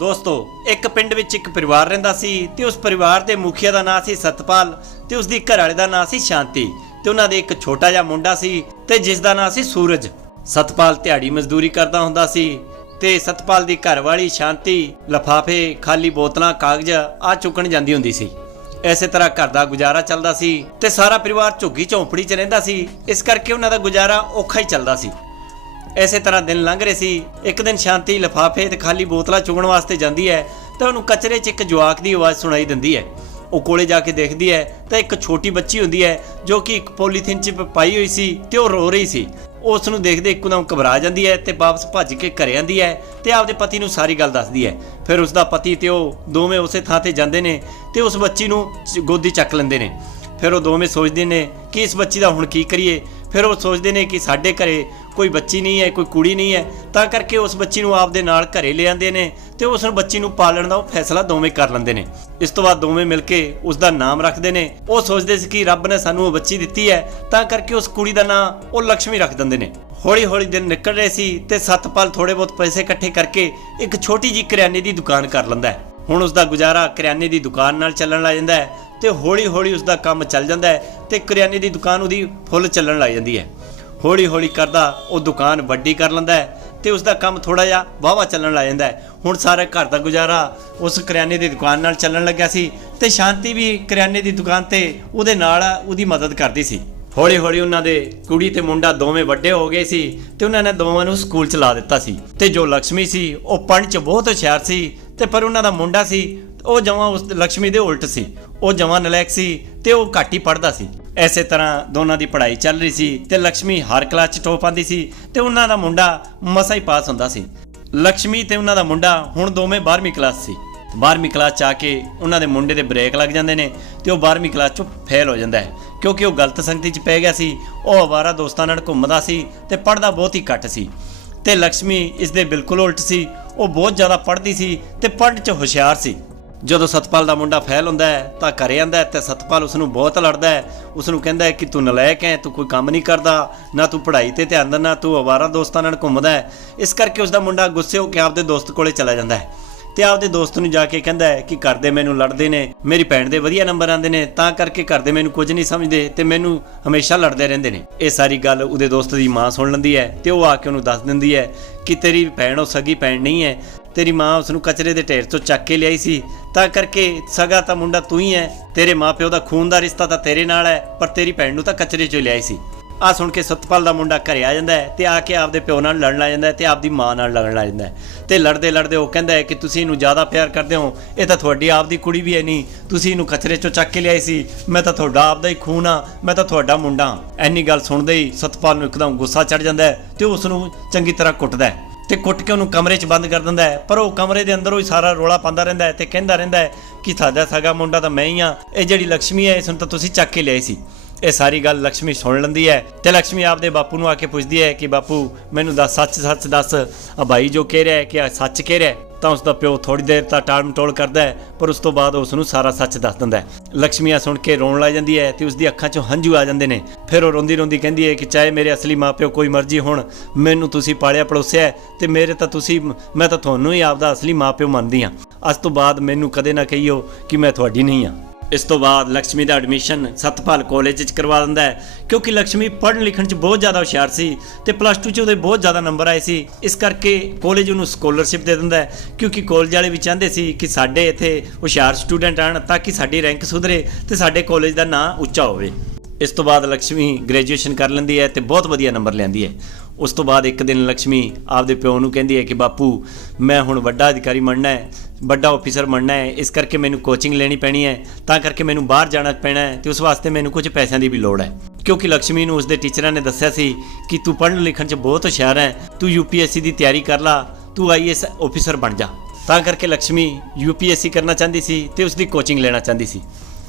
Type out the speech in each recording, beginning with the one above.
ਦੋਸਤੋ, ਇੱਕ ਪਿੰਡ ਵਿੱਚ ਇੱਕ ਪਰਿਵਾਰ ਰਹਿੰਦਾ ਸੀ ਤੇ ਉਸ ਪਰਿਵਾਰ ਦੇ ਮੁਖੀਆ ਦਾ ਨਾਂ ਸੀ ਸਤਪਾਲ ਤੇ ਉਸ ਦੀ ਘਰਵਾਲੇ ਦਾ ਨਾਂ ਸੀ ਸ਼ਾਂਤੀ ਤੇ ਉਹਨਾਂ ਦੇ ਇੱਕ ਛੋਟਾ ਜਿਹਾ ਮੁੰਡਾ ਸੀ ਤੇ ਜਿਸ ਦਾ ਨਾਂ ਸੀ ਸੂਰਜ। ਸਤਪਾਲ ਦਿਹਾੜੀ ਮਜ਼ਦੂਰੀ ਕਰਦਾ ਹੁੰਦਾ ਸੀ ਤੇ ਸਤਪਾਲ ਦੀ ਘਰਵਾਲੀ ਸ਼ਾਂਤੀ, ਲਫਾਫੇ, ਖਾਲੀ ਬੋਤਲਾਂ, ਕਾਗਜ਼ ਆ ਚੁੱਕਣ ਜਾਂਦੀ ਹੁੰਦੀ ਸੀ। ਐਸੇ ਤਰ੍ਹਾਂ ਘਰ ਦਾ ਗੁਜ਼ਾਰਾ ਚੱਲਦਾ ਸੀ ਤੇ ਸਾਰਾ ਪਰਿਵਾਰ ਝੁੱਗੀ ਝੌਂਪੜੀ 'ਚ ਰਹਿੰਦਾ ਸੀ। ਇਸ ਕਰਕੇ ਉਹਨਾਂ ਦਾ ਗੁਜ਼ਾਰਾ ਔਖਾ ਹੀ ਚੱਲਦਾ ਸੀ। ਐਸੇ ਤਰ੍ਹਾਂ ਦਿਨ ਲੰਘ ਰਹੇ ਸੀ, ਇੱਕ ਦਿਨ ਸ਼ਾਂਤੀ, ਲਫਾਫੇ ਤੇ ਖਾਲੀ ਬੋਤਲਾਂ ਚੁਗਣ ਵਾਸਤੇ ਜਾਂਦੀ ਹੈ ਤਾਂ ਉਹਨੂੰ ਕਚਰੇ 'ਚ ਇੱਕ ਜਵਾਕ ਦੀ ਆਵਾਜ਼ ਸੁਣਾਈ ਦਿੰਦੀ ਹੈ। ਉਹ ਕੋਲੇ ਜਾ ਕੇ ਦੇਖਦੀ ਹੈ ਤਾਂ ਇੱਕ ਛੋਟੀ ਬੱਚੀ ਹੁੰਦੀ ਹੈ ਜੋ ਕਿ ਇੱਕ ਪੋਲੀਥੀਨ 'ਚ ਪਾਈ ਹੋਈ ਸੀ ਤੇ ਉਹ ਰੋ ਰਹੀ ਸੀ। ਉਹ ਉਸ ਨੂੰ ਦੇਖਦੇ ਇੱਕਦਮ ਘਬਰਾ ਜਾਂਦੀ ਹੈ ਤੇ ਵਾਪਸ ਭੱਜ ਕੇ ਘਰੇ ਆਂਦੀ ਹੈ ਤੇ ਆਪਦੇ ਪਤੀ ਨੂੰ ਸਾਰੀ ਗੱਲ ਦੱਸਦੀ ਹੈ। ਫਿਰ ਉਸ ਦਾ ਪਤੀ ਤੇ ਉਹ ਦੋਵੇਂ ਉਸੇ ਥਾਂ ਤੇ ਜਾਂਦੇ ਨੇ ਤੇ ਉਸ ਬੱਚੀ ਨੂੰ ਗੋਦੀ ਚੱਕ ਲੈਂਦੇ ਨੇ। ਫਿਰ ਉਹ ਦੋਵੇਂ ਸੋਚਦੇ ਨੇ ਕਿ ਇਸ ਬੱਚੀ ਦਾ ਹੁਣ ਕੀ ਕਰੀਏ? ਫਿਰ ਉਹ ਸੋਚਦੇ ਨੇ ਕਿ ਸਾਡੇ ਘਰੇ ਕੋਈ ਬੱਚੀ ਨਹੀਂ ਹੈ, ਕੋਈ ਕੁੜੀ ਨਹੀਂ ਹੈ, ਤਾਂ ਕਰਕੇ ਉਸ ਬੱਚੀ ਨੂੰ ਆਪਦੇ ਨਾਲ ਘਰੇ ਲੈ ਨੇ ਤੇ ਉਸ ਨੂੰ ਬੱਚੀ ਨੂੰ ਪਾਲਣ ਦਾ ਉਹ ਫੈਸਲਾ ਦੋਵੇਂ ਕਰ ਲੈਂਦੇ ਨੇ। ਇਸ ਤੋਂ ਬਾਅਦ ਦੋਵੇਂ ਮਿਲ ਕੇ ਉਸ ਦਾ ਨਾਮ ਰੱਖਦੇ ਨੇ। ਉਹ ਸੋਚਦੇ ਸੀ ਕਿ ਰੱਬ ਨੇ ਸਾਨੂੰ ਉਹ ਬੱਚੀ ਦਿੱਤੀ ਹੈ, ਤਾਂ ਕਰਕੇ ਉਸ ਕੁੜੀ ਦਾ ਨਾਂ ਉਹ ਲక్ష్ਮੀ ਰੱਖ ਦਿੰਦੇ ਨੇ। ਹੌਲੀ ਹੌਲੀ ਦਿਨ ਨਿਕਲ ਰਹੇ ਸੀ ਤੇ ਸਤਪਾਲ ਥੋੜੇ ਬਹੁਤ ਪੈਸੇ ਇਕੱਠੇ ਕਰਕੇ ਇੱਕ ਛੋਟੀ ਜੀ ਕਰਿਆਨੇ ਦੀ ਦੁਕਾਨ ਕਰ ਲੈਂਦਾ ਹੈ। ਹੁਣ ਉਸ ਦਾ ਗੁਜ਼ਾਰਾ ਕਰਿਆਨੇ ਦੀ ਦੁਕਾਨ ਨਾਲ ਚੱਲਣ ਲੱਗ ਜਾਂਦਾ ਹੈ ਤੇ ਹੌਲੀ ਹੌਲੀ ਉਸ ਦਾ ਕੰਮ ਚੱਲ ਜਾਂਦਾ ਹੈ ਤੇ ਕਰਿਆਨੇ ਦੀ ਦੁਕਾਨ ਉਹਦੀ ਫੁੱਲ ਚੱਲਣ ਲੱਗ ਜਾਂਦੀ ਹੈ। ਹੌਲੀ ਹੌਲੀ ਕਰਦਾ, ਉਹ ਦੁਕਾਨ ਵੱਡੀ ਕਰ ਲੈਂਦਾ ਹੈ ਤੇ ਉਸ ਦਾ ਕੰਮ ਥੋੜਾ ਜਿਹਾ ਵਾਵਾ ਚੱਲਣ ਲੱਗ ਜਾਂਦਾ ਹੈ। ਹੁਣ ਸਾਰੇ ਘਰ ਦਾ ਗੁਜ਼ਾਰਾ ਉਸ ਕਰਿਆਨੇ ਦੀ ਦੁਕਾਨ ਨਾਲ ਚੱਲਣ ਲੱਗਿਆ ਸੀ ਤੇ ਸ਼ਾਂਤੀ ਵੀ ਕਰਿਆਨੇ ਦੀ ਦੁਕਾਨ ਤੇ ਉਹਦੇ ਨਾਲ ਉਹਦੀ ਮਦਦ ਕਰਦੀ ਸੀ। ਹੌਲੀ ਹੌਲੀ ਉਹਨਾਂ ਦੇ ਕੁੜੀ ਤੇ ਮੁੰਡਾ ਦੋਵੇਂ ਵੱਡੇ ਹੋ ਗਏ ਸੀ ਤੇ ਉਹਨਾਂ ਨੇ ਦੋਵਾਂ ਨੂੰ ਸਕੂਲ ਚ ਲਾ ਦਿੱਤਾ ਸੀ। ਤੇ ਜੋ ਲక్ష్ਮੀ ਸੀ, ਉਹ ਪੰਚ ਬਹੁਤ ਹੁਸ਼ਿਆਰ ਸੀ ਤੇ ਪਰ ਉਹਨਾਂ ਦਾ ਮੁੰਡਾ ਸੀ, ਉਹ ਜਮਾਂ ਉਸ ਲక్ష్ਮੀ ਦੇ ਉਲਟ ਸੀ। ਉਹ ਜਮਾਂ ਨਲੈਕ ਸੀ ਤੇ ਉਹ ਘੱਟ ਹੀ ਪੜਦਾ ਸੀ। ਐਸੇ ਤਰ੍ਹਾਂ ਦੋਨਾਂ ਦੀ ਪੜ੍ਹਾਈ ਚੱਲ ਰਹੀ ਸੀ ਤੇ ਲక్ష్ਮੀ ਹਰ ਕਲਾਸ 'ਚ ਟੋਪ ਆਂਦੀ ਸੀ ਤੇ ਉਹਨਾਂ ਦਾ ਮੁੰਡਾ ਮਸਾ ਹੀ ਪਾਸ ਹੁੰਦਾ ਸੀ। ਲక్ష్ਮੀ ਤੇ ਉਹਨਾਂ ਦਾ ਮੁੰਡਾ ਹੁਣ ਦੋਵੇਂ 12ਵੀਂ ਕਲਾਸ ਸੀ। 12ਵੀਂ ਕਲਾਸ 'ਚ ਆ ਕੇ ਉਹਨਾਂ ਦੇ ਮੁੰਡੇ ਦੇ ਬ੍ਰੇਕ ਲੱਗ ਜਾਂਦੇ ਨੇ ਤੇ ਉਹ 12ਵੀਂ ਕਲਾਸ 'ਚੋਂ ਫੇਲ ਹੋ ਜਾਂਦਾ ਹੈ ਕਿਉਂਕਿ ਉਹ ਗਲਤ ਸੰਗਤੀ 'ਚ ਪੈ ਗਿਆ ਸੀ, ਉਹ ਅਵਾਰਾ ਦੋਸਤਾਂ ਨਾਲ ਘੁੰਮਦਾ ਸੀ ਤੇ ਪੜਦਾ ਬਹੁਤ ਹੀ ਘੱਟ ਸੀ। ਤੇ ਲక్ష్ਮੀ ਇਸ ਦੇ ਬਿਲਕੁਲ ਉਲਟ ਸੀ, ਉਹ ਬਹੁਤ ਜ਼ਿਆਦਾ ਪੜ੍ਹਦੀ ਸੀ ਤੇ ਪੜ੍ਹਨ 'ਚ ਹੁਸ਼ਿਆਰ ਸੀ। ਜਦੋਂ ਸਤਪਾਲ ਦਾ ਮੁੰਡਾ ਫੈਲ ਹੁੰਦਾ ਹੈ, ਤਾਂ ਘਰੇ ਆਂਦਾ ਹੈ ਤੇ ਸਤਪਾਲ ਉਸ ਨੂੰ ਬਹੁਤ ਲੜਦਾ ਹੈ। ਉਸ ਨੂੰ ਕਹਿੰਦਾ ਹੈ ਕਿ ਤੂੰ ਨਲਾਇਕ ਹੈ, ਤੂੰ ਕੋਈ ਕੰਮ ਨਹੀਂ ਕਰਦਾ, ਨਾ ਤੂੰ ਪੜ੍ਹਾਈ ਤੇ ਧਿਆਨ ਦਿੰਦਾ, ਤੂੰ ਅਵਾਰਾ ਦੋਸਤਾਂ ਨਾਲ ਘੁੰਮਦਾ ਹੈ। ਇਸ ਕਰਕੇ ਉਸ ਦਾ ਮੁੰਡਾ ਗੁੱਸੇ ਹੋ ਕੇ ਆਪਦੇ ਦੋਸਤ ਕੋਲੇ ਚਲਾ ਜਾਂਦਾ ਹੈ। ਤੇ ਆਪਦੇ ਦੋਸਤ ਨੂੰ ਜਾ ਕੇ ਕਹਿੰਦਾ ਹੈ ਕਿ ਘਰ ਦੇ ਮੈਨੂੰ ਲੜਦੇ ਨੇ, ਮੇਰੀ ਭੈਣ ਦੇ ਵਧੀਆ ਨੰਬਰ ਆਉਂਦੇ ਨੇ, ਤਾਂ ਕਰਕੇ ਘਰ ਦੇ ਮੈਨੂੰ ਕੁਝ ਨਹੀਂ ਸਮਝਦੇ ਤੇ ਮੈਨੂੰ ਹਮੇਸ਼ਾ ਲੜਦੇ ਰਹਿੰਦੇ ਨੇ। ਇਹ ਸਾਰੀ ਗੱਲ ਉਹਦੇ ਦੋਸਤ ਦੀ ਮਾਂ ਸੁਣ ਲੈਂਦੀ ਹੈ ਤੇ ਉਹ ਆ ਕੇ ਉਹਨੂੰ ਦੱਸ ਦਿੰਦੀ ਹੈ ਕਿ ਤੇਰੀ ਭੈਣ ਉਹ ਸਗੀ ਭੈਣ ਨਹੀਂ ਹੈ, ਤੇਰੀ ਮਾਂ ਉਸ ਨੂੰ ਕਚਰੇ ਦੇ ਢੇਰ ਤੋਂ ਚੱਕ ਕੇ ਲਿਆਈ ਸੀ, ਤਾਂ ਕਰਕੇ ਸਗਾ ਤਾਂ ਮੁੰਡਾ ਤੂੰ ਹੀ ਹੈ, ਤੇਰੇ ਮਾਪਿਓ ਦਾ ਖੂਨ ਦਾ ਰਿਸ਼ਤਾ ਤਾਂ ਤੇਰੇ ਨਾਲ ਹੈ, ਪਰ ਤੇਰੀ ਭੈਣ ਨੂੰ ਤਾਂ ਕਚਰੇ 'ਚੋਂ ਲਿਆਈ ਸੀ। ਆ ਸੁਣ ਕੇ ਸਤਪਾਲ ਦਾ ਮੁੰਡਾ ਘਰੇ ਆ ਜਾਂਦਾ ਹੈ ਤੇ ਆ ਕੇ ਆਪਦੇ ਪਿਓ ਨਾਲ ਲੜਨ ਲੱਗ ਜਾਂਦਾ ਹੈ ਤੇ ਆਪਦੀ ਮਾਂ ਨਾਲ ਲੜਨ ਲੱਗ ਜਾਂਦਾ ਹੈ। ਤੇ ਲੜਦੇ ਲੜਦੇ ਉਹ ਕਹਿੰਦਾ ਹੈ ਕਿ ਤੁਸੀਂ ਇਹਨੂੰ ਜ਼ਿਆਦਾ ਪਿਆਰ ਕਰਦੇ ਹੋ, ਇਹ ਤਾਂ ਤੁਹਾਡੀ ਆਪਦੀ ਕੁੜੀ ਵੀ ਹੈ ਨਹੀਂ, ਤੁਸੀਂ ਇਹਨੂੰ ਕਚਰੇ 'ਚੋਂ ਚੱਕ ਕੇ ਲਿਆਏ ਸੀ, ਮੈਂ ਤਾਂ ਤੁਹਾਡਾ ਆਪਦਾ ਹੀ ਖੂਨ ਆ ਮੈਂ ਤਾਂ ਤੁਹਾਡਾ ਮੁੰਡਾ ਹਾਂ। ਐਨੀ ਗੱਲ ਸੁਣਦੇ ਹੀ ਸਤਪਾਲ ਨੂੰ ਇੱਕਦਮ ਗੁੱਸਾ ਚੜ ਜਾਂਦਾ ਹੈ ਤੇ ਉਸ ਨੂੰ ਚੰਗੀ ਤਰ੍ਹਾਂ ਕੁੱਟਦਾ ਹੈ ਤੇ ਕੁੱਟ ਕੇ ਉਹਨੂੰ ਕਮਰੇ 'ਚ ਬੰਦ ਕਰ ਦਿੰਦਾ ਹੈ। ਪਰ ਉਹ ਕਮਰੇ ਦੇ ਅੰਦਰੋਂ ਹੀ ਸਾਰਾ ਰੋਲਾ ਪਾਉਂਦਾ ਰਹਿੰਦਾ ਹੈ ਤੇ ਕਹਿੰਦਾ ਰਹਿੰਦਾ ਹੈ ਕਿ ਸਾਡਾ ਸਗਾ ਮੁੰਡਾ ਤਾਂ ਮੈਂ ਹੀ ਆ ਇਹ ਜਿਹੜੀ ਲక్ష్ਮੀ ਹੈ, ਇਸ ਨੂੰ ਤਾਂ ਤੁਸੀਂ ਚੱਕ ਕੇ ਲਿਆਏ ਸੀ। ਇਹ ਸਾਰੀ ਗੱਲ ਲక్ష్ਮੀ ਸੁਣ ਲੈਂਦੀ ਹੈ ਤੇ ਲక్ష్ਮੀ ਆਪਦੇ ਬਾਪੂ ਨੂੰ ਆ ਕੇ ਪੁੱਛਦੀ ਹੈ ਕਿ ਬਾਪੂ, ਮੈਨੂੰ ਦੱਸ ਸੱਚ ਸੱਚ ਦੱਸ। ਆ ਭਾਈ ਜੋ ਕਹਿ ਰਿਹਾ ਹੈ ਕਿ ਸੱਚ ਕਹਿ ਰਿਹਾ ਤਾਂ ਉਸ ਦਾ ਪਿਓ ਥੋੜੀ ਦੇਰ ਤਾਂ ਟਾਲ ਟੋਲ ਕਰਦਾ ਹੈ, ਪਰ ਉਸ ਤੋਂ ਬਾਅਦ ਉਸ ਨੂੰ ਸਾਰਾ ਸੱਚ ਦੱਸ ਦਿੰਦਾ ਹੈ। ਲక్ష్ਮੀ ਆ ਸੁਣ ਕੇ ਰੋਣ ਲੱਗ ਜਾਂਦੀ ਹੈ ਤੇ ਉਸ ਦੀ ਅੱਖਾਂ 'ਚੋਂ ਹੰਝੂ ਆ ਜਾਂਦੇ ਨੇ। ਫਿਰ ਉਹ ਰੋਂਦੀ ਰੋਂਦੀ ਕਹਿੰਦੀ ਹੈ ਕਿ ਚਾਹੇ ਮੇਰੇ ਅਸਲੀ ਮਾਪਿਓ ਕੋਈ ਮਰਜ਼ੀ ਹੋਣ, ਮੈਨੂੰ ਤੁਸੀਂ ਪਾਲਿਆ ਪੜੋਸਿਆ ਤੇ ਮੇਰੇ ਤਾਂ ਤੁਸੀਂ, ਮੈਂ ਤਾਂ ਤੁਹਾਨੂੰ ਹੀ ਆਪਦਾ ਅਸਲੀ ਮਾਪਿਓ ਮੰਨਦੀ ਆ ਅੱਜ ਤੋਂ ਬਾਅਦ ਮੈਨੂੰ ਕਦੇ ਨਾ ਕਹੀਓ ਕਿ ਮੈਂ ਤੁਹਾਡੀ ਨਹੀਂ ਆ ਇਸ ਤੋਂ ਬਾਅਦ ਲక్ష్ਮੀ ਦਾ ਐਡਮਿਸ਼ਨ ਸਤਪਾਲ ਕਾਲਜ ਵਿੱਚ ਕਰਵਾ ਦਿੰਦਾ ਹੈ, ਕਿਉਂਕਿ ਲక్ష్ਮੀ ਪੜ੍ਹਨ ਲਿਖਣ 'ਚ ਬਹੁਤ ਜ਼ਿਆਦਾ ਹੁਸ਼ਿਆਰ ਸੀ ਤੇ ਪਲੱਸ 2 'ਚ ਉਹਦੇ ਬਹੁਤ ਜ਼ਿਆਦਾ ਨੰਬਰ ਆਏ ਸੀ। ਇਸ ਕਰਕੇ ਕਾਲਜ ਉਹਨੂੰ ਸਕਾਲਰਸ਼ਿਪ ਦੇ ਦਿੰਦਾ ਹੈ, ਕਿਉਂਕਿ ਕਾਲਜ ਵਾਲੇ ਵੀ ਚਾਹੁੰਦੇ ਸੀ ਕਿ ਸਾਡੇ ਇੱਥੇ ਹੁਸ਼ਿਆਰ ਸਟੂਡੈਂਟ ਆਣ ਤਾਂ ਕਿ ਸਾਡੀ ਰੈਂਕ ਸੁਧਰੇ ਤੇ ਸਾਡੇ ਕਾਲਜ ਦਾ ਨਾਂ ਉੱਚਾ ਹੋਵੇ। ਇਸ ਤੋਂ ਬਾਅਦ ਲక్ష్ਮੀ ਗ੍ਰੈਜੂਏਸ਼ਨ ਕਰ ਲੈਂਦੀ ਹੈ ਤੇ ਬਹੁਤ ਵਧੀਆ ਨੰਬਰ ਲੈਂਦੀ ਹੈ। ਉਸ ਤੋਂ ਬਾਅਦ ਇੱਕ ਦਿਨ ਲక్ష్ਮੀ ਆਪਦੇ ਪਿਓ ਨੂੰ ਕਹਿੰਦੀ ਹੈ ਕਿ ਬਾਪੂ, ਮੈਂ ਹੁਣ ਵੱਡਾ ਅਧਿਕਾਰੀ ਬਣਨਾ ਹੈ, ਵੱਡਾ ਅਫੀਸਰ ਬਣਨਾ ਹੈ, ਇਸ ਕਰਕੇ ਮੈਨੂੰ ਕੋਚਿੰਗ ਲੈਣੀ ਪੈਣੀ ਹੈ, ਤਾਂ ਕਰਕੇ ਮੈਨੂੰ ਬਾਹਰ ਜਾਣਾ ਪੈਣਾ ਹੈ ਤੇ ਉਸ ਵਾਸਤੇ ਮੈਨੂੰ ਕੁਝ ਪੈਸਿਆਂ ਦੀ ਵੀ ਲੋੜ ਹੈ। ਕਿਉਂਕਿ ਲక్ష్ਮੀ ਨੂੰ ਉਸਦੇ ਟੀਚਰਾਂ ਨੇ ਦੱਸਿਆ ਸੀ ਕਿ ਤੂੰ ਪੜ੍ਹਨ ਲਿਖਣ 'ਚ ਬਹੁਤ ਹੁਸ਼ਿਆਰ ਹੈ, ਤੂੰ ਯੂਪੀਐਸਸੀ ਦੀ ਤਿਆਰੀ ਕਰ ਲਾ, ਤੂੰ ਆਈਐਸ ਅਫੀਸਰ ਬਣ ਜਾ। ਤਾਂ ਕਰਕੇ ਲక్ష్ਮੀ ਯੂਪੀਐਸਸੀ ਕਰਨਾ ਚਾਹੁੰਦੀ ਸੀ ਤੇ ਉਸਦੀ ਕੋਚਿੰਗ ਲੈਣਾ ਚਾਹੁੰਦੀ ਸੀ।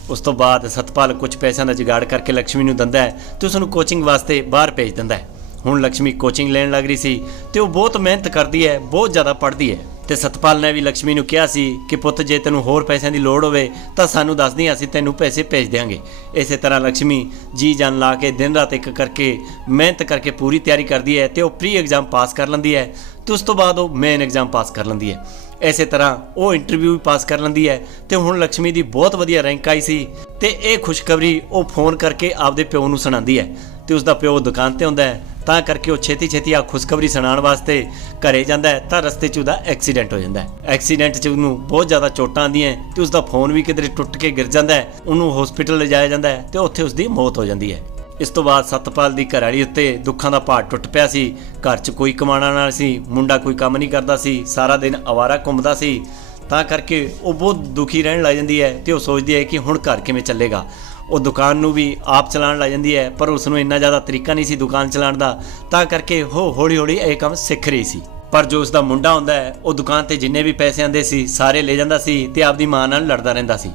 ਉਸ ਤੋਂ ਬਾਅਦ ਸਤਪਾਲ ਕੁਝ ਪੈਸਿਆਂ ਦਾ ਜੁਗਾੜ ਕਰਕੇ ਲక్ష్ਮੀ ਨੂੰ ਦਿੰਦਾ ਹੈ ਤੇ ਉਸ ਨੂੰ ਕੋਚਿੰਗ ਵਾਸਤੇ ਬਾਹਰ ਭੇਜ ਦਿੰਦਾ ਹੈ। ਹੁਣ ਲక్ష్ਮੀ ਕੋਚਿੰਗ ਲੈਣ ਲੱਗ ਰਹੀ ਸੀ ਤੇ ਉਹ ਬਹੁਤ ਮਿਹਨਤ ਕਰਦੀ ਹੈ, ਬਹੁਤ ਜ਼ਿਆਦਾ ਪੜ੍ਹਦੀ ਹੈ। ਤੇ ਸਤਪਾਲ ਨੇ ਵੀ ਲక్ష్ਮੀ ਨੂੰ ਕਿਹਾ ਸੀ ਕਿ ਪੁੱਤ ਜੇ ਤੈਨੂੰ ਹੋਰ ਪੈਸਿਆਂ ਦੀ ਲੋੜ ਹੋਵੇ ਤਾਂ ਸਾਨੂੰ ਦੱਸਦੀ ਅਸੀਂ ਤੈਨੂੰ ਪੈਸੇ ਭੇਜ ਦੇਵਾਂਗੇ ਇਸੇ ਤਰ੍ਹਾਂ ਲక్ష్ਮੀ ਜੀ ਜਾਨ ਲਾ ਕੇ ਦਿਨ ਰਾਤ ਇੱਕ ਕਰਕੇ ਮਿਹਨਤ ਕਰਕੇ ਪੂਰੀ ਤਿਆਰੀ ਕਰਦੀ ਹੈ ਤੇ ਉਹ ਪ੍ਰੀ ਐਗਜ਼ਾਮ ਪਾਸ ਕਰ ਲੈਂਦੀ ਹੈ। ਤੇ ਉਸ ਤੋਂ ਬਾਅਦ ਉਹ ਮੇਨ ਐਗਜ਼ਾਮ ਪਾਸ ਕਰ ਲੈਂਦੀ ਹੈ। ਇਸੇ ਤਰ੍ਹਾਂ ਉਹ ਇੰਟਰਵਿਊ ਵੀ ਪਾਸ ਕਰ ਲੈਂਦੀ ਹੈ ਤੇ ਹੁਣ ਲక్ష్ਮੀ ਦੀ ਬਹੁਤ ਵਧੀਆ ਰੈਂਕ ਆਈ ਸੀ ਤੇ ਇਹ ਖੁਸ਼ਖਬਰੀ ਉਹ ਫੋਨ ਕਰਕੇ ਆਪਦੇ ਪਿਓ ਨੂੰ ਸੁਣਾਉਂਦੀ ਹੈ। ਤੇ ਉਸ ਦਾ ਪਿਓ ਦੁਕਾਨ ਤੇ ਹੁੰਦਾ ਹੈ। ਤਾਂ ਕਰਕੇ ਉਹ ਛੇਤੀ ਛੇਤੀ ਆ ਖੁਸ਼ਖਬਰੀ ਸੁਣਾਉਣ ਵਾਸਤੇ ਘਰੇ ਜਾਂਦਾ ਹੈ, ਤਾਂ ਰਸਤੇ 'ਚ ਉਹਦਾ ਐਕਸੀਡੈਂਟ ਹੋ ਜਾਂਦਾ ਹੈ। ਐਕਸੀਡੈਂਟ 'ਚ ਉਹਨੂੰ ਬਹੁਤ ਜ਼ਿਆਦਾ ਚੋਟਾਂ ਆਉਂਦੀਆਂ ਤੇ ਉਸਦਾ ਫੋਨ ਵੀ ਕਿਧਰੇ ਟੁੱਟ ਕੇ ਗਿਰ ਜਾਂਦਾ ਹੈ, ਉਹਨੂੰ ਹਸਪੀਟਲ ਲਿਜਾਇਆ ਜਾਂਦਾ ਹੈ ਤੇ ਉੱਥੇ ਉਸਦੀ ਮੌਤ ਹੋ ਜਾਂਦੀ ਹੈ। ਇਸ ਤੋਂ ਬਾਅਦ ਸਤਪਾਲ ਦੀ ਘਰਵਾਲੀ ਉੱਤੇ ਦੁੱਖਾਂ ਦਾ ਪਹਾੜ ਟੁੱਟ ਪਿਆ ਸੀ, ਘਰ 'ਚ ਕੋਈ ਕਮਾਣਾ ਨਾਲ ਸੀ, ਮੁੰਡਾ ਕੋਈ ਕੰਮ ਨਹੀਂ ਕਰਦਾ ਸੀ, ਸਾਰਾ ਦਿਨ ਆਵਾਰਾ ਘੁੰਮਦਾ ਸੀ। ਤਾਂ ਕਰਕੇ ਉਹ ਬਹੁਤ ਦੁਖੀ ਰਹਿਣ ਲੱਗ ਜਾਂਦੀ ਹੈ ਤੇ ਉਹ ਸੋਚਦੀ ਹੈ ਕਿ ਹੁਣ ਘਰ ਕਿਵੇਂ ਚੱਲੇਗਾ। ਉਹ ਦੁਕਾਨ ਨੂੰ ਵੀ ਆਪ ਚਲਾਉਣ ਲੱਗ ਜਾਂਦੀ ਹੈ, ਪਰ ਉਸ ਨੂੰ ਇੰਨਾ ਜ਼ਿਆਦਾ ਤਰੀਕਾ ਨਹੀਂ ਸੀ ਦੁਕਾਨ ਚਲਾਉਣ ਦਾ, ਤਾਂ ਕਰਕੇ ਉਹ ਹੌਲੀ ਹੌਲੀ ਇਹ ਕੰਮ ਸਿੱਖ ਰਹੀ ਸੀ। ਪਰ ਜੋ ਉਸ ਦਾ ਮੁੰਡਾ ਹੁੰਦਾ ਹੈ, ਉਹ ਦੁਕਾਨ ਤੇ ਜਿੰਨੇ ਵੀ ਪੈਸੇ ਆਂਦੇ ਸੀ, ਸਾਰੇ ਲੈ ਜਾਂਦਾ ਸੀ ਤੇ ਆਪਦੀ ਮਾਂ ਨਾਲ ਲੜਦਾ ਰਹਿੰਦਾ ਸੀ।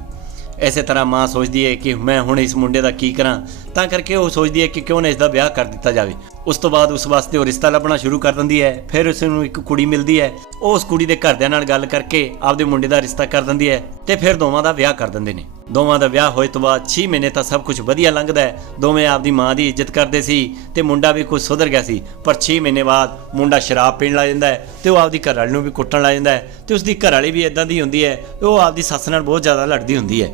ਐਸੇ ਤਰ੍ਹਾਂ ਮਾਂ ਸੋਚਦੀ ਹੈ ਕਿ ਮੈਂ ਹੁਣ ਇਸ ਮੁੰਡੇ ਦਾ ਕੀ ਕਰਾਂ, ਤਾਂ ਕਰਕੇ ਉਹ ਸੋਚਦੀ ਹੈ ਕਿ ਕਿਉਂ ਨਾ ਇਸ ਦਾ ਵਿਆਹ ਕਰ ਦਿੱਤਾ ਜਾਵੇ। ਉਸ ਤੋਂ ਬਾਅਦ ਉਸ ਵਾਸਤੇ ਉਹ ਰਿਸ਼ਤਾ ਲੱਭਣਾ ਸ਼ੁਰੂ ਕਰ ਦਿੰਦੀ ਹੈ, ਫਿਰ ਉਸ ਨੂੰ ਇੱਕ ਕੁੜੀ ਮਿਲਦੀ ਹੈ। ਉਹ ਉਸ ਕੁੜੀ ਦੇ ਘਰਦਿਆਂ ਨਾਲ ਗੱਲ ਕਰਕੇ ਆਪਦੇ ਮੁੰਡੇ ਦਾ ਰਿਸ਼ਤਾ ਕਰ ਦਿੰਦੀ ਹੈ ਤੇ ਫਿਰ ਦੋਵਾਂ ਦਾ ਵਿਆਹ ਕਰ ਦਿੰਦੇ ਨੇ। ਦੋਵਾਂ ਦਾ ਵਿਆਹ ਹੋਏ ਤੋਂ ਬਾਅਦ 6 ਮਹੀਨੇ ਤਾਂ ਸਭ ਕੁਝ ਵਧੀਆ ਲੰਘਦਾ ਹੈ। ਦੋਵੇਂ ਆਪਦੀ ਮਾਂ ਦੀ ਇੱਜ਼ਤ ਕਰਦੇ ਸੀ ਤੇ ਮੁੰਡਾ ਵੀ ਕੁਝ ਸੁਧਰ ਗਿਆ ਸੀ, ਪਰ 6 ਮਹੀਨੇ ਬਾਅਦ ਮੁੰਡਾ ਸ਼ਰਾਬ ਪੀਣ ਲੱਗ ਜਾਂਦਾ ਹੈ ਤੇ ਉਹ ਆਪਦੀ ਘਰਵਾਲੀ ਨੂੰ ਵੀ ਕੁੱਟਣ ਲੱਗ ਜਾਂਦਾ ਹੈ ਤੇ ਉਸ ਦੀ ਘਰਵਾਲੀ ਵੀ ਇਦਾਂ ਦੀ ਹੁੰਦੀ ਹੈ, ਉਹ ਆਪਦੀ ਸੱਸ ਨਾਲ ਬਹੁਤ ਜ਼ਿਆਦਾ ਲੜਦੀ ਹੁੰਦੀ ਹੈ।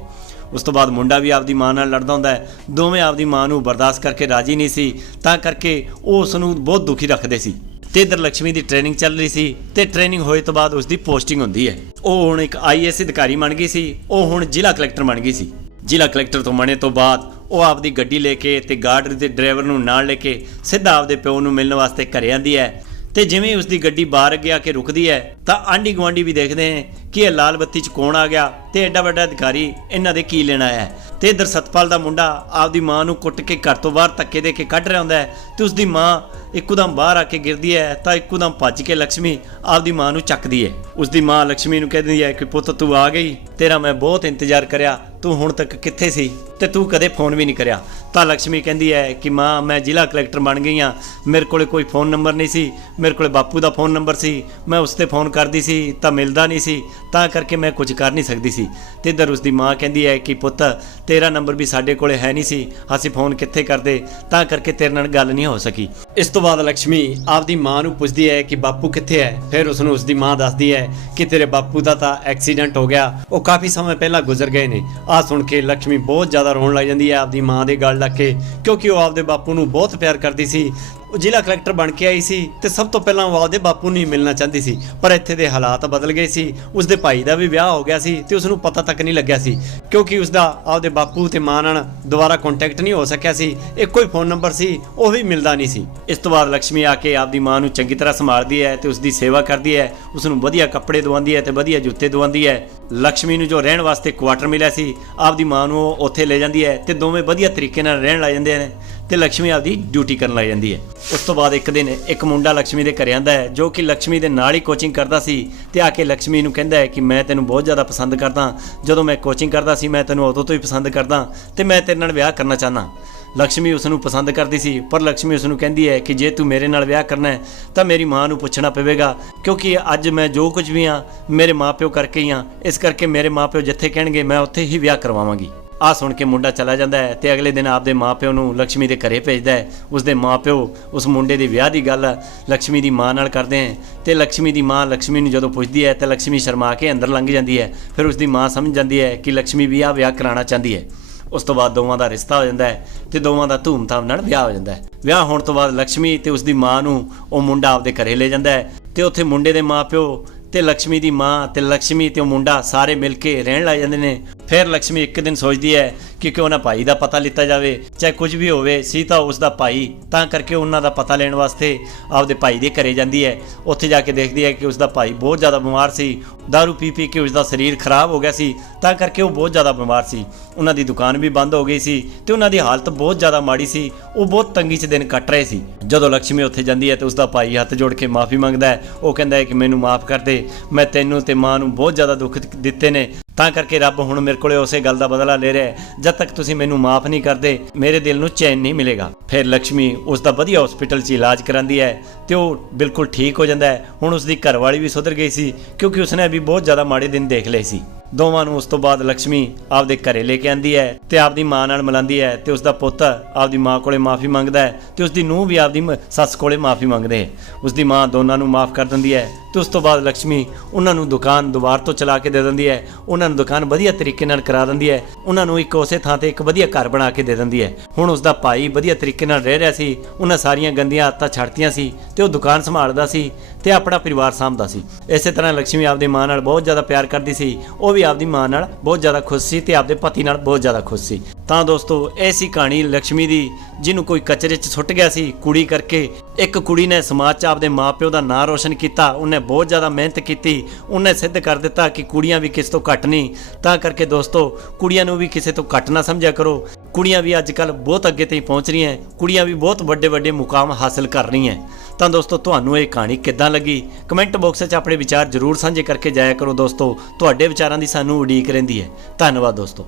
ਉਸ ਤੋਂ ਬਾਅਦ ਮੁੰਡਾ ਵੀ ਆਪਦੀ ਮਾਂ ਨਾਲ ਲੜਦਾ ਹੁੰਦਾ ਹੈ। ਦੋਵੇਂ ਆਪਦੀ ਮਾਂ ਨੂੰ ਬਰਦਾਸ਼ਤ ਕਰਕੇ ਰਾਜੀ ਨਹੀਂ ਸੀ। ਤਾਂ ਕਰਕੇ ਉਹ ਉਸ ਨੂੰ ਬਹੁਤ ਦੁਖੀ ਰੱਖਦੇ ਸੀ। ਤੇ ਇਧਰ ਲక్ష్ਮੀ ਦੀ ਟ੍ਰੇਨਿੰਗ ਚੱਲ ਰਹੀ ਸੀ ਤੇ ਟ੍ਰੇਨਿੰਗ ਹੋਏ ਤੋਂ ਬਾਅਦ ਉਸ ਦੀ ਪੋਸਟਿੰਗ ਹੁੰਦੀ ਹੈ। ਉਹ ਹੁਣ ਇੱਕ ਆਈਐਸ ਅਧਿਕਾਰੀ ਬਣ ਗਈ ਸੀ। ਉਹ ਹੁਣ ਜ਼ਿਲ੍ਹਾ ਕਲੈਕਟਰ ਬਣ ਗਈ ਸੀ। ਜ਼ਿਲ੍ਹਾ ਕਲੈਕਟਰ ਤੋਂ ਬਣੇ ਤੋਂ ਬਾਅਦ ਉਹ ਆਪਦੀ ਗੱਡੀ ਲੈ ਕੇ ਤੇ ਗਾਰਡ ਦੇ ਡਰਾਈਵਰ ਨੂੰ ਨਾਲ ਲੈ ਕੇ ਸਿੱਧਾ ਆਪਦੇ ਪਿਓ ਨੂੰ ਮਿਲਣ ਵਾਸਤੇ ਘਰੇ ਆਂਦੀ ਹੈ। ਤੇ ਜਿਵੇਂ ਉਸ ਦੀ ਗੱਡੀ ਬਾਹਰ ਅੱਗੇ ਆ ਕੇ ਰੁਕਦੀ ਹੈ, ਤਾਂ ਆਂਢੀ ਗਵਾਂਢੀ ਵੀ ਦੇਖਦੇ ਨੇ ਕਿ ਇਹ ਲਾਲ ਬੱਤੀ 'ਚ ਕੌਣ ਆ ਗਿਆ ਤੇ ਐਡਾ ਵੱਡਾ ਅਧਿਕਾਰੀ ਇਹਨਾਂ ਦੇ ਕੀ ਲੈਣ ਆਇਆ ਤੇ ਇਧਰ ਸਤਪਾਲ ਦਾ ਮੁੰਡਾ ਆਪਦੀ ਮਾਂ ਨੂੰ ਕੁੱਟ ਕੇ ਘਰ ਤੋਂ ਬਾਹਰ ਧੱਕੇ ਦੇ ਕੇ ਕੱਢ ਰਿਹਾ ਹੁੰਦਾ ਹੈ ਤੇ ਉਸ ਦੀ ਮਾਂ ਇੱਕਦਮ ਬਾਹਰ ਆ ਕੇ ਗਿਰਦੀ ਹੈ, ਤਾਂ ਇੱਕੋਦਮ ਭੱਜ ਕੇ ਲక్ష్ਮੀ ਆਪਦੀ ਮਾਂ ਨੂੰ ਚੱਕਦੀ ਹੈ। ਉਸ ਦੀ ਮਾਂ ਲక్ష్ਮੀ ਨੂੰ ਕਹਿੰਦੀ ਹੈ ਕਿ ਪੁੱਤ ਤੂੰ ਆ ਗਈ, ਤੇਰਾ ਮੈਂ ਬਹੁਤ ਇੰਤਜ਼ਾਰ ਕਰਿਆ, ਤੂੰ ਹੁਣ ਤੱਕ ਕਿੱਥੇ ਸੀ ਤੇ ਤੂੰ ਕਦੇ ਫੋਨ ਵੀ ਨਹੀਂ ਕਰਿਆ। ਤਾਂ ਲక్ష్ਮੀ ਕਹਿੰਦੀ ਹੈ ਕਿ ਮਾਂ, ਮੈਂ ਜ਼ਿਲ੍ਹਾ ਕਲੈਕਟਰ ਬਣ ਗਈ ਹਾਂ। ਮੇਰੇ ਕੋਲੇ ਕੋਈ ਫੋਨ ਨੰਬਰ ਨਹੀਂ ਸੀ। ਮੇਰੇ ਕੋਲੇ ਬਾਪੂ ਦਾ ਫੋਨ ਨੰਬਰ ਸੀ। ਮੈਂ ਉਸ ਤੇ ਫੋਨ ਕਰਦੀ ਸੀ, ਤਾਂ ਮਿਲਦਾ ਨਹੀਂ ਸੀ। ਤਾਂ ਕਰਕੇ ਮੈਂ ਕੁਝ ਕਰ ਨਹੀਂ ਸਕਦੀ ਸੀ। ਤੇ ਇਧਰ ਉਸ ਦੀ ਮਾਂ ਕਹਿੰਦੀ ਹੈ ਕਿ ਪੁੱਤ, ਤੇਰਾ ਨੰਬਰ ਵੀ ਸਾਡੇ ਕੋਲੇ ਹੈ ਨਹੀਂ ਸੀ। ਅਸੀਂ ਫੋਨ ਕਿੱਥੇ ਕਰਦੇ? ਤਾਂ ਕਰਕੇ ਤੇਰੇ ਨਾਲ ਗੱਲ ਨਹੀਂ ਹੋ ਸਕੀ। ਇਸ ਤੋਂ ਬਾਅਦ ਲక్ష్ਮੀ ਆਪਦੀ ਮਾਂ ਨੂੰ ਪੁੱਛਦੀ ਹੈ ਕਿ ਬਾਪੂ ਕਿੱਥੇ ਹੈ? ਫਿਰ ਉਸ ਨੂੰ ਉਸ ਦੀ ਮਾਂ ਦੱਸਦੀ ਹੈ ਕਿ ਤੇਰੇ ਬਾਪੂ ਦਾ ਤਾਂ ਐਕਸੀਡੈਂਟ ਹੋ ਗਿਆ। ਉਹ ਕਾਫੀ ਸਮੇਂ ਪਹਿਲਾਂ ਗੁਜ਼ਰ ਗਏ ਨੇ। ਆ ਸੁਣ ਕੇ ਲక్ష్ਮੀ ਬਹੁਤ ਜ਼ਿਆਦਾ ਰੋਣ ਲੱਗ ਜਾਂਦੀ ਹੈ ਆਪਦੀ ਮਾਂ ਦੇ ਗੱਲ ਲੱਗ ਕੇ, ਕਿਉਂਕਿ ਉਹ ਆਪਦੇ ਬਾਪੂ ਨੂੰ ਬਹੁਤ ਪਿਆਰ ਕਰਦੀ ਸੀ। ਉਹ ਜ਼ਿਲ੍ਹਾ ਕਲੈਕਟਰ ਬਣ ਕੇ ਆਈ ਸੀ ਤੇ ਸਭ ਤੋਂ ਪਹਿਲਾਂ ਉਹ ਆਪਦੇ ਬਾਪੂ ਨੂੰ ਹੀ ਮਿਲਣਾ ਚਾਹੁੰਦੀ ਸੀ। ਪਰ ਇੱਥੇ ਦੇ ਹਾਲਾਤ ਬਦਲ ਗਏ ਸੀ। ਉਸਦੇ ਭਾਈ ਦਾ ਵੀ ਵਿਆਹ ਹੋ ਗਿਆ ਸੀ ਤੇ ਉਸ ਨੂੰ ਪਤਾ ਤੱਕ ਨਹੀਂ ਲੱਗਿਆ ਸੀ। ਕਿਉਂਕਿ ਉਸਦਾ ਆਪਦੇ ਬਾਪੂ ਤੇ ਮਾਂ ਨਾਲ ਦੁਬਾਰਾ ਕੰਟੈਕਟ ਨਹੀਂ ਹੋ ਸਕਿਆ ਸੀ। ਇੱਕੋ ਹੀ ਫੋਨ ਨੰਬਰ ਸੀ, ਉਹ ਵੀ ਮਿਲਦਾ ਨਹੀਂ ਸੀ। ਇਸ ਤੋਂ ਬਾਅਦ ਲక్ష్ਮੀ ਆ ਕੇ ਆਪਦੀ ਮਾਂ ਨੂੰ ਚੰਗੀ ਤਰ੍ਹਾਂ ਸੰਭਾਲਦੀ ਹੈ ਤੇ ਉਸ ਦੀ ਸੇਵਾ ਕਰਦੀ ਹੈ। ਉਸ ਨੂੰ ਵਧੀਆ ਕੱਪੜੇ ਦਵਾਉਂਦੀ ਹੈ ਤੇ ਵਧੀਆ ਜੁੱਤੇ ਦਵਾਉਂਦੀ ਹੈ। ਲక్ష్ਮੀ ਨੂੰ ਜੋ ਰਹਿਣ ਵਾਸਤੇ ਕੁਆਟਰ ਮਿਲਿਆ ਸੀ, ਆਪਦੀ ਮਾਂ ਨੂੰ ਉੱਥੇ ਲੈ ਜਾਂਦੀ ਹੈ ਤੇ ਦੋਵੇਂ ਵਧੀਆ ਤਰੀਕੇ ਨਾਲ ਰਹਿਣ ਲੱਗ ਜਾਂਦੇ ਨੇ। ਤੇ ਲక్ష్ਮੀ ਆਪਦੀ ਡਿਊਟੀ ਕਰਨ ਲੱਗ ਜਾਂਦੀ ਹੈ। ਉਸ ਤੋਂ ਬਾਅਦ ਇੱਕ ਦਿਨ ਇੱਕ ਮੁੰਡਾ ਲక్ష్ਮੀ ਦੇ ਘਰ ਆਂਦਾ ਹੈ, ਜੋ ਕਿ ਲక్ష్ਮੀ ਦੇ ਨਾਲ ਹੀ ਕੋਚਿੰਗ ਕਰਦਾ ਸੀ ਤੇ ਆ ਕੇ ਲక్ష్ਮੀ ਨੂੰ ਕਹਿੰਦਾ ਹੈ ਕਿ ਮੈਂ ਤੈਨੂੰ ਬਹੁਤ ਜ਼ਿਆਦਾ ਪਸੰਦ ਕਰਦਾ, ਜਦੋਂ ਮੈਂ ਕੋਚਿੰਗ ਕਰਦਾ ਸੀ ਮੈਂ ਤੈਨੂੰ ਉਦੋਂ ਤੋਂ ਹੀ ਪਸੰਦ ਕਰਦਾ ਤੇ ਮੈਂ ਤੇਰੇ ਨਾਲ ਵਿਆਹ ਕਰਨਾ ਚਾਹੁੰਦਾ। ਲక్ష్ਮੀ ਉਸ ਨੂੰ ਪਸੰਦ ਕਰਦੀ ਸੀ, ਪਰ ਲక్ష్ਮੀ ਉਸ ਨੂੰ ਕਹਿੰਦੀ ਹੈ ਕਿ ਜੇ ਤੂੰ ਮੇਰੇ ਨਾਲ ਵਿਆਹ ਕਰਨਾ ਹੈ, ਤਾਂ ਮੇਰੀ ਮਾਂ ਨੂੰ ਪੁੱਛਣਾ ਪਵੇਗਾ, ਕਿਉਂਕਿ ਅੱਜ ਮੈਂ ਜੋ ਕੁਝ ਵੀ ਆ ਮੇਰੇ ਮਾਪਿਓ ਕਰਕੇ ਹੀ ਆ ਇਸ ਕਰਕੇ ਮੇਰੇ ਮਾਪਿਓ ਜਿੱਥੇ ਕਹਿਣਗੇ, ਮੈਂ ਉੱਥੇ ਹੀ ਵਿਆਹ ਕਰਵਾਵਾਂਗੀ। ਆ ਸੁਣ ਕੇ ਮੁੰਡਾ ਚਲਾ ਜਾਂਦਾ ਹੈ ਤੇ ਅਗਲੇ ਦਿਨ ਆਪਦੇ ਮਾਪਿਓ ਨੂੰ ਲక్ష్ਮੀ ਦੇ ਘਰੇ ਭੇਜਦਾ ਹੈ। ਉਸਦੇ ਮਾਪਿਓ ਉਸ ਮੁੰਡੇ ਦੇ ਵਿਆਹ ਦੀ ਗੱਲ ਲక్ష్ਮੀ ਦੀ ਮਾਂ ਨਾਲ ਕਰਦੇ ਹੈ ਤੇ ਲక్ష్ਮੀ ਦੀ ਮਾਂ ਲక్ష్ਮੀ ਨੂੰ ਜਦੋਂ ਪੁੱਛਦੀ ਹੈ ਤਾਂ ਲక్ష్ਮੀ ਸ਼ਰਮਾ ਕੇ ਅੰਦਰ ਲੰਘ ਜਾਂਦੀ ਹੈ। ਫਿਰ ਉਸਦੀ ਮਾਂ ਸਮਝ ਜਾਂਦੀ ਹੈ ਕਿ ਲక్ష్ਮੀ ਵੀ ਆ ਵਿਆਹ ਕਰਾਉਣਾ ਚਾਹੁੰਦੀ ਹੈ। ਉਸ ਤੋਂ ਬਾਅਦ ਦੋਵਾਂ ਦਾ ਰਿਸ਼ਤਾ ਹੋ ਜਾਂਦਾ ਹੈ ਤੇ ਦੋਵਾਂ ਦਾ ਧੂਮ-ਧਾਮ ਨਾਲ ਵਿਆਹ ਹੋ ਜਾਂਦਾ ਹੈ। ਵਿਆਹ ਹੋਣ ਤੋਂ ਬਾਅਦ ਲక్ష్ਮੀ ਤੇ ਉਸਦੀ ਮਾਂ ਨੂੰ ਉਹ ਮੁੰਡਾ ਆਪਦੇ ਘਰੇ ਲੈ ਜਾਂਦਾ ਹੈ ਤੇ ਉੱਥੇ ਮੁੰਡੇ ਦੇ ਮਾਪਿਓ ਤੇ ਲక్ష్ਮੀ ਦੀ ਮਾਂ ਤੇ ਲక్ష్ਮੀ ਤੇ ਉਹ ਮੁੰਡਾ ਸਾਰੇ ਮਿਲ ਕੇ ਰਹਿਣ ਲੱਗ ਜਾਂਦੇ ਨੇ। ਫਿਰ ਲక్ష్ਮੀ ਇੱਕ ਦਿਨ ਸੋਚਦੀ ਹੈ ਕਿ ਕਿਉਂ ਨਾ ਭਾਈ ਦਾ ਪਤਾ ਲਿੱਤਾ ਜਾਵੇ। ਚਾਹੇ ਕੁਝ ਵੀ ਹੋਵੇ ਸੀਤਾ ਉਸ ਦਾ ਭਾਈ, ਤਾਂ ਕਰਕੇ ਉਹਨਾਂ ਦਾ ਪਤਾ ਲੈਣ ਵਾਸਤੇ ਆਪਦੇ ਭਾਈ ਦੇ ਘਰੇ ਜਾਂਦੀ ਹੈ। ਉੱਥੇ ਜਾ ਕੇ ਦੇਖਦੀ ਹੈ ਕਿ ਉਸ ਦਾ ਭਾਈ ਬਹੁਤ ਜ਼ਿਆਦਾ ਬਿਮਾਰ ਸੀ। ਦਾਰੂ ਪੀ ਪੀ ਕੇ ਉਸ ਦਾ ਸਰੀਰ ਖਰਾਬ ਹੋ ਗਿਆ ਸੀ, ਤਾਂ ਕਰਕੇ ਉਹ ਬਹੁਤ ਜ਼ਿਆਦਾ ਬਿਮਾਰ ਸੀ। ਉਹਨਾਂ ਦੀ ਦੁਕਾਨ ਵੀ ਬੰਦ ਹੋ ਗਈ ਸੀ ਤੇ ਉਹਨਾਂ ਦੀ ਹਾਲਤ ਬਹੁਤ ਜ਼ਿਆਦਾ ਮਾੜੀ ਸੀ। ਉਹ ਬਹੁਤ ਤੰਗੀ 'ਚ ਦਿਨ ਕੱਟ ਰਹੇ ਸੀ। ਜਦੋਂ ਲక్ష్ਮੀ ਉੱਥੇ ਜਾਂਦੀ ਹੈ ਤੇ ਉਸ ਦਾ ਭਾਈ ਹੱਥ ਜੋੜ ਕੇ ਮਾਫੀ ਮੰਗਦਾ ਹੈ। ਉਹ ਕਹਿੰਦਾ ਹੈ ਕਿ ਮੈਨੂੰ ਮਾਫ ਕਰ ਦੇ। ਮੈਂ ਤੈਨੂੰ ਤੇ ਮਾਂ ਨੂੰ ਬਹੁਤ ਜ਼ਿਆਦਾ ਦੁੱਖ ਦਿੱਤੇ ਨੇ। ਤਾਂ ਕਰਕੇ ਰੱਬ ਹੁਣ ਮੇਰੇ ਕੋਲੇ ਉਸੇ ਗੱਲ ਦਾ ਬਦਲਾ ਲੈ ਰਿਹਾ ਹੈ। ਜਦ ਤੱਕ ਤੁਸੀਂ ਮੈਨੂੰ ਮਾਫ ਨਹੀਂ ਕਰਦੇ, ਮੇਰੇ ਦਿਲ ਨੂੰ ਚੈਨ ਨਹੀਂ ਮਿਲੇਗਾ। ਫਿਰ ਲక్ష్ਮੀ ਉਸ ਦਾ ਵਧੀਆ ਹਸਪੀਟਲ 'ਚ ਇਲਾਜ ਕਰਾਂਦੀ ਹੈ ਤੇ ਉਹ ਬਿਲਕੁਲ ਠੀਕ ਹੋ ਜਾਂਦਾ ਹੈ। ਹੁਣ ਉਸ ਦੀ ਘਰਵਾਲੀ ਵੀ ਸੁਧਰ ਗਈ ਸੀ, ਕਿਉਂਕਿ ਉਸਨੇ ਵੀ ਬਹੁਤ ਜ਼ਿਆਦਾ ਮਾੜੇ ਦਿਨ ਦੇਖ ਲਏ ਸੀ। ਦੋਵਾਂ ਨੂੰ ਉਸ ਤੋਂ ਬਾਅਦ ਲక్ష్ਮੀ ਆਪਦੇ ਘਰੇ ਲੈ ਕੇ ਆਂਦੀ ਹੈ ਤੇ ਆਪਦੀ ਮਾਂ ਨਾਲ ਮਿਲਾਂਦੀ ਹੈ ਤੇ ਉਸ ਦਾ ਪੁੱਤ ਆਪਦੀ ਮਾਂ ਕੋਲੇ ਮਾਫੀ ਮੰਗਦਾ ਹੈ ਤੇ ਉਸ ਦੀ ਨੂੰਹ ਵੀ ਆਪਦੀ ਸੱਸ ਕੋਲੇ ਮਾਫੀ ਮੰਗਦੇ ਉਸ ਦੀ ਮਾਂ ਦੋਨਾਂ ਨੂੰ ਮਾਫ ਕਰ ਦਿੰਦੀ ਹੈ ਤੇ ਉਸ ਤੋਂ ਬਾਅਦ ਲక్ష్ਮੀ ਉਹਨਾਂ ਨੂੰ ਦੁਕਾਨ ਦੁਬਾਰ ਤੋਂ ਚਲਾ ਕੇ ਦੇ ਦਿੰਦੀ ਹੈ। ਉਹਨਾਂ ਨੂੰ ਦੁਕਾਨ ਵਧੀਆ ਤਰੀਕੇ ਨਾਲ ਕਰਾ ਦਿੰਦੀ ਹੈ। ਉਹਨਾਂ ਨੂੰ ਇੱਕ ਉਸੇ ਥਾਂ ਤੇ ਇੱਕ ਵਧੀਆ ਘਰ ਬਣਾ ਕੇ ਦੇ ਦਿੰਦੀ ਹੈ। ਹੁਣ ਉਸ ਦਾ ਭਾਈ ਵਧੀਆ ਤਰੀਕੇ ਨਾਲ ਰਹਿ ਰਿਹਾ ਸੀ। ਉਹਨਾਂ ਸਾਰੀਆਂ ਗੰਦੀਆਂ ਆਦਤਾਂ ਛੱਡਤੀਆਂ ਸੀ ਤੇ ਉਹ ਦੁਕਾਨ ਸੰਭਾਲਦਾ ਸੀ ਤੇ ਆਪਣਾ ਪਰਿਵਾਰ ਸੰਭਾਲਦਾ ਸੀ। ਇਸੇ ਤਰ੍ਹਾਂ ਲక్ష్ਮੀ ਆਪਦੀ ਮਾਂ ਨਾਲ ਬਹੁਤ ਜ਼ਿਆਦਾ ਪਿਆਰ ਕਰਦੀ ਸੀ। ਉਹ ਵੀ ਆਪਦੀ ਮਾਂ ਨਾਲ ਬਹੁਤ ਜ਼ਿਆਦਾ ਖੁਸ਼ ਸੀ ਤੇ ਆਪਦੇ ਪਤੀ ਨਾਲ ਬਹੁਤ ਜ਼ਿਆਦਾ ਖੁਸ਼ ਸੀ। ਤਾਂ ਦੋਸਤੋ, ਇਹ ਸੀ ਕਹਾਣੀ ਲక్ష్ਮੀ ਦੀ, ਜਿਹਨੂੰ ਕੋਈ ਕਚਰੇ 'ਚ ਸੁੱਟ ਗਿਆ ਸੀ। ਕੁੜੀ ਕਰਕੇ ਇੱਕ ਕੁੜੀ ਨੇ ਸਮਾਜ 'ਚ ਆਪਦੇ ਮਾਪਿਓ ਦਾ ਨਾਂ ਰੋਸ਼ਨ ਕੀਤਾ। ਉਹਨੇ ਬਹੁਤ ਜ਼ਿਆਦਾ ਮਿਹਨਤ ਕੀਤੀ। ਉਹਨੇ ਸਿੱਧ ਕਰ ਦਿੱਤਾ ਕਿ ਕੁੜੀਆਂ ਵੀ ਕਿਸੇ ਤੋਂ ਘੱਟ ਨਹੀਂ। ਤਾਂ ਕਰਕੇ ਦੋਸਤੋ, ਕੁੜੀਆਂ ਨੂੰ ਵੀ ਕਿਸੇ ਤੋਂ ਘੱਟ ਨਾ ਸਮਝਿਆ ਕਰੋ। ਕੁੜੀਆਂ ਵੀ ਅੱਜ ਕੱਲ ਬਹੁਤ ਅੱਗੇ ਤੇ ਪਹੁੰਚ ਰਹੀਆਂ ਕੁੜੀਆਂ ਵੀ ਬਹੁਤ ਵੱਡੇ ਵੱਡੇ ਮੁਕਾਮ ਹਾਸਲ ਕਰ ਰਹੀਆਂ ਤਾਂ ਦੋਸਤੋ, ਤੁਹਾਨੂੰ ਇਹ ਕਹਾਣੀ ਕਿੱਦਾਂ ਲੱਗੀ? ਕਮੈਂਟ ਬਾਕਸ 'ਚ ਆਪਣੇ ਵਿਚਾਰ ਜ਼ਰੂਰ ਸਾਂਝੇ ਕਰਕੇ ਜਾਇਆ ਕਰੋ ਦੋਸਤੋ। ਤੁਹਾਡੇ ਵਿਚਾਰਾਂ ਦੀ ਸਾਨੂੰ ਉਡੀਕ ਰਹਿੰਦੀ ਹੈ ਧੰਨਵਾਦ ਦੋਸਤੋ।